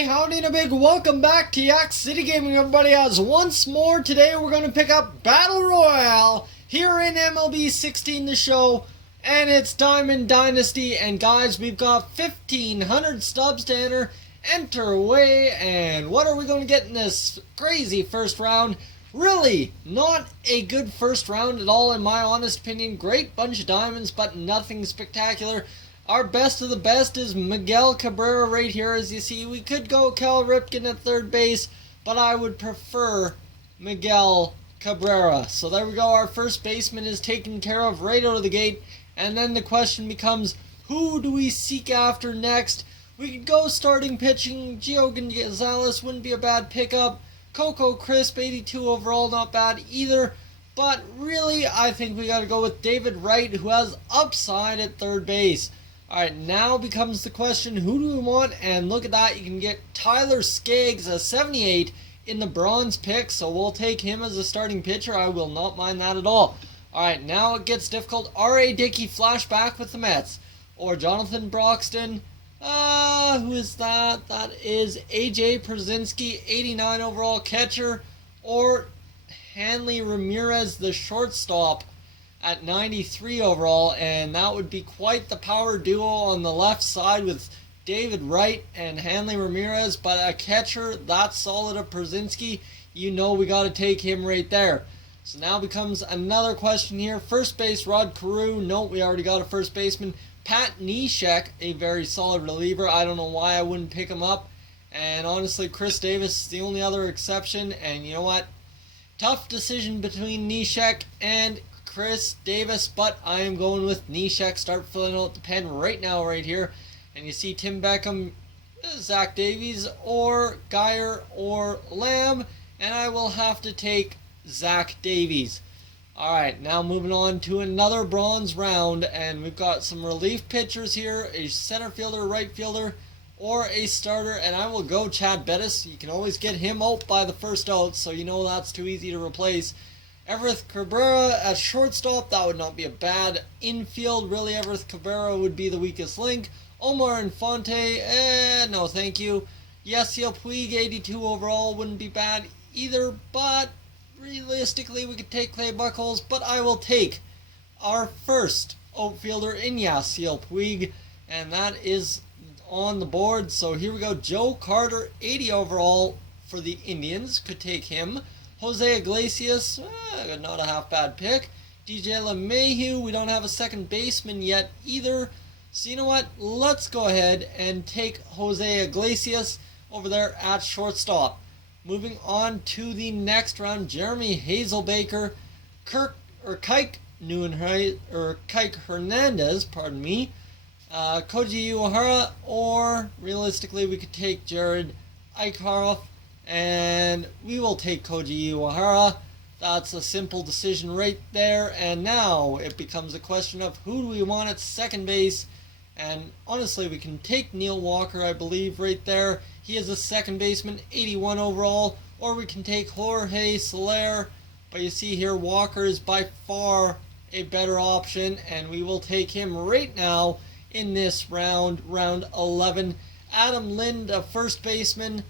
Hey, howdy and a big welcome back to Yak-City Gaming, everybody. As once more, today we're going to pick up Battle Royale here in MLB 16 The Show, and it's Diamond Dynasty. And guys, we've got 1,500 stubs to enter away, and what are we going to get in this crazy first round? Really, not a good first round at all in my honest opinion. Great bunch of diamonds, but nothing spectacular. Our best of the best is Miguel Cabrera right here. As you see, we could go Cal Ripken at third base, but I would prefer Miguel Cabrera. So there we go. Our first baseman is taken care of right out of the gate. And then the question becomes, who do we seek after next? We could go starting pitching. Gio Gonzalez wouldn't be a bad pickup. Coco Crisp, 82 overall, not bad either. But really, I think we got to go with David Wright, who has upside at third base. Alright, now becomes the question, who do we want? And look at that, you can get Tyler Skaggs, a 78 in the bronze pick, so we'll take him as a starting pitcher. I will not mind that at all. Alright, now it gets difficult. R.A. Dickey flashback with the Mets. Or Jonathan Broxton. Who is that? That is A.J. Przinsky, 89 overall catcher. Or Hanley Ramirez, the shortstop, at 93 overall, and that would be quite the power duo on the left side with David Wright and Hanley Ramirez. But a catcher that solid of Przinsky, you know we got to take him right there. So now becomes another question here. First base, Rod Carew. No, we already got a first baseman. Pat Neshek, a very solid reliever. I don't know why I wouldn't pick him up. And honestly, Chris Davis is the only other exception. And you know what? Tough decision between Neshek and Chris Davis, but I am going with Neshek. Start filling out the pen right now, right here. And you see Tim Beckham, Zach Davies, or Geyer, or Lamb. And I will have to take Zach Davies. Alright, now moving on to another bronze round. And we've got some relief pitchers here. A center fielder, right fielder, or a starter. And I will go Chad Bettis. You can always get him out by the first out, so you know that's too easy to replace. Everett Cabrera at shortstop, that would not be a bad infield. Really, Everett Cabrera would be the weakest link. Omar Infante, no thank you. Yasiel Puig, 82 overall, wouldn't be bad either. But realistically, we could take Clay Buchholz. But I will take our first outfielder in Yasiel Puig. And that is on the board. So here we go. Joe Carter, 80 overall for the Indians. Could take him. Jose Iglesias, not a half bad pick. DJ LeMahieu, we don't have a second baseman yet either. So you know what? Let's go ahead and take Jose Iglesias over there at shortstop. Moving on to the next round, Jeremy Hazelbaker, Kike Hernandez, pardon me. Koji Uehara, or realistically we could take Jared Eichhoff. And we will take Koji Uehara. That's a simple decision right there. And now it becomes a question of who do we want at second base. And honestly, we can take Neil Walker, I believe, right there. He is a second baseman, 81 overall. Or we can take Jorge Soler. But you see here, Walker is by far a better option. And we will take him right now in this round, round 11. Adam Lind, a first baseman.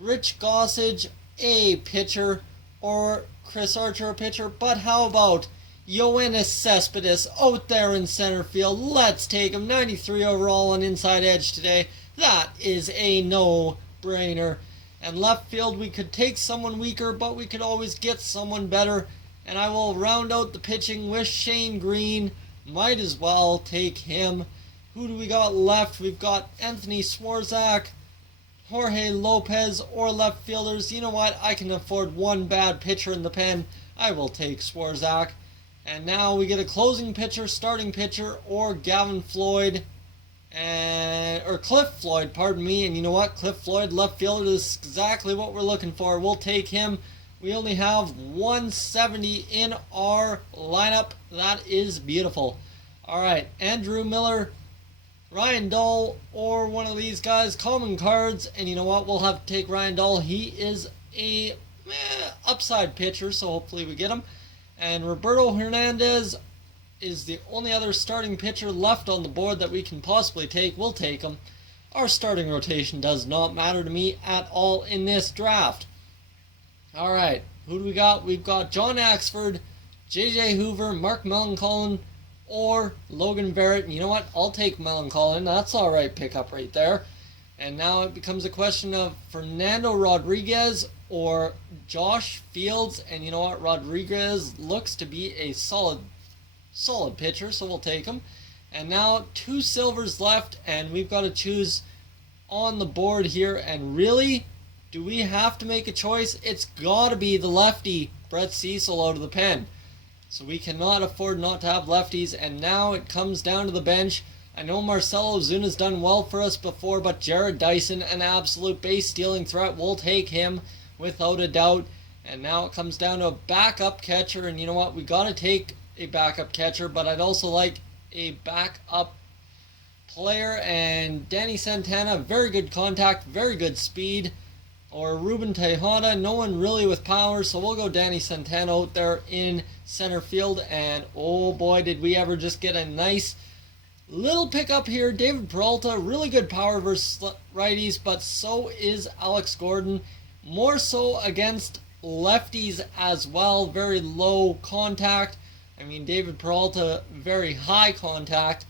Rich Gossage, a pitcher, or Chris Archer, a pitcher. But how about Yoenis Cespedes out there in center field? Let's take him. 93 overall on inside edge today. That is a no-brainer. And left field, we could take someone weaker, but we could always get someone better. And I will round out the pitching with Shane Green. Might as well take him. Who do we got left? We've got Anthony Swarzak, Jorge Lopez, or left fielders. You know what? I can afford one bad pitcher in the pen. I will take Swarzak. And now we get a closing pitcher, starting pitcher, or Gavin Floyd, or Cliff Floyd, pardon me. And you know what? Cliff Floyd, left fielder, is exactly what we're looking for. We'll take him. We only have 170 in our lineup. That is beautiful. All right, Andrew Miller, Ryan Dahl, or one of these guys, common cards. And you know what? We'll have to take Ryan Dahl. He is a upside pitcher, so hopefully we get him. And Roberto Hernandez is the only other starting pitcher left on the board that we can possibly take. We'll take him. our starting rotation does not matter to me at all in this draft. Alright, who do we got? We've got John Axford, JJ Hoover, Mark Melancolin, or Logan Barrett. And you know what? I'll take Melancolin. That's alright pickup right there. And now it becomes a question of Fernando Rodriguez or Josh Fields. And you know what? Rodriguez looks to be a solid pitcher, so we'll take him. And now 2 silvers left, and we've got to choose on the board here. And really, do we have to make a choice? It's got to be the lefty, Brett Cecil, out of the pen. So we cannot afford not to have lefties. And now it comes down to the bench. I know Marcelo Zuna's done well for us before, but Jared Dyson, an absolute base-stealing threat. We'll take him without a doubt. And now it comes down to a backup catcher. And you know what? We got to take a backup catcher, but I'd also like a backup player. And Danny Santana, very good contact, very good speed. Or Ruben Tejada, no one really with power, so we'll go Danny Santana out there in center field. And oh boy, did we ever just get a nice little pickup here. David Peralta, really good power versus righties, but so is Alex Gordon. More so against lefties as well. Very low contact. I mean, David Peralta, very high contact.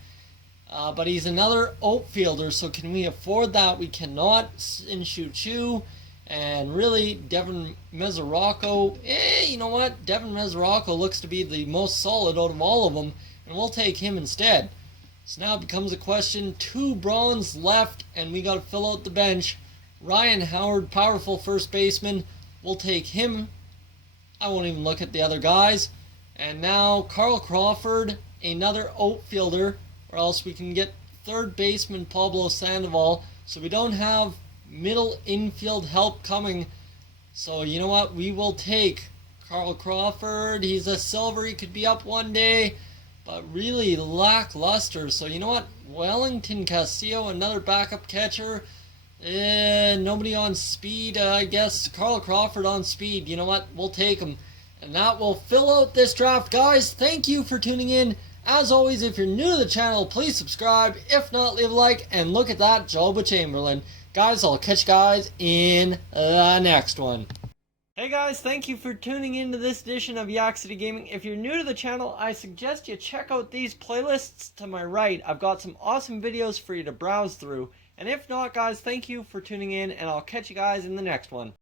But he's another outfielder, so can we afford that? We cannot in Choo-Choo. And really, Devin Mesoraco, you know what? Devin Mesoraco looks to be the most solid out of all of them, and we'll take him instead. So now it becomes a question, 2 bronze left, and we got to fill out the bench. Ryan Howard, powerful first baseman, we'll take him. I won't even look at the other guys. And now Carl Crawford, another outfielder, or else we can get third baseman Pablo Sandoval. So we don't have middle infield help coming. So you know what? We will take Carl Crawford. He's a silver. He could be up one day, but really lackluster. So you know what? Wellington Castillo, another backup catcher. Nobody on speed. I guess Carl Crawford on speed. You know what? We'll take him. And that will fill out this draft, guys. Thank you for tuning in. As always, if you're new to the channel, please subscribe. If not, leave a like. And look at that, Joba Chamberlain. Guys, I'll catch you guys in the next one. Hey guys, thank you for tuning into this edition of Yak-City Gaming. If you're new to the channel, I suggest you check out these playlists to my right. I've got some awesome videos for you to browse through. And if not, guys, thank you for tuning in, and I'll catch you guys in the next one.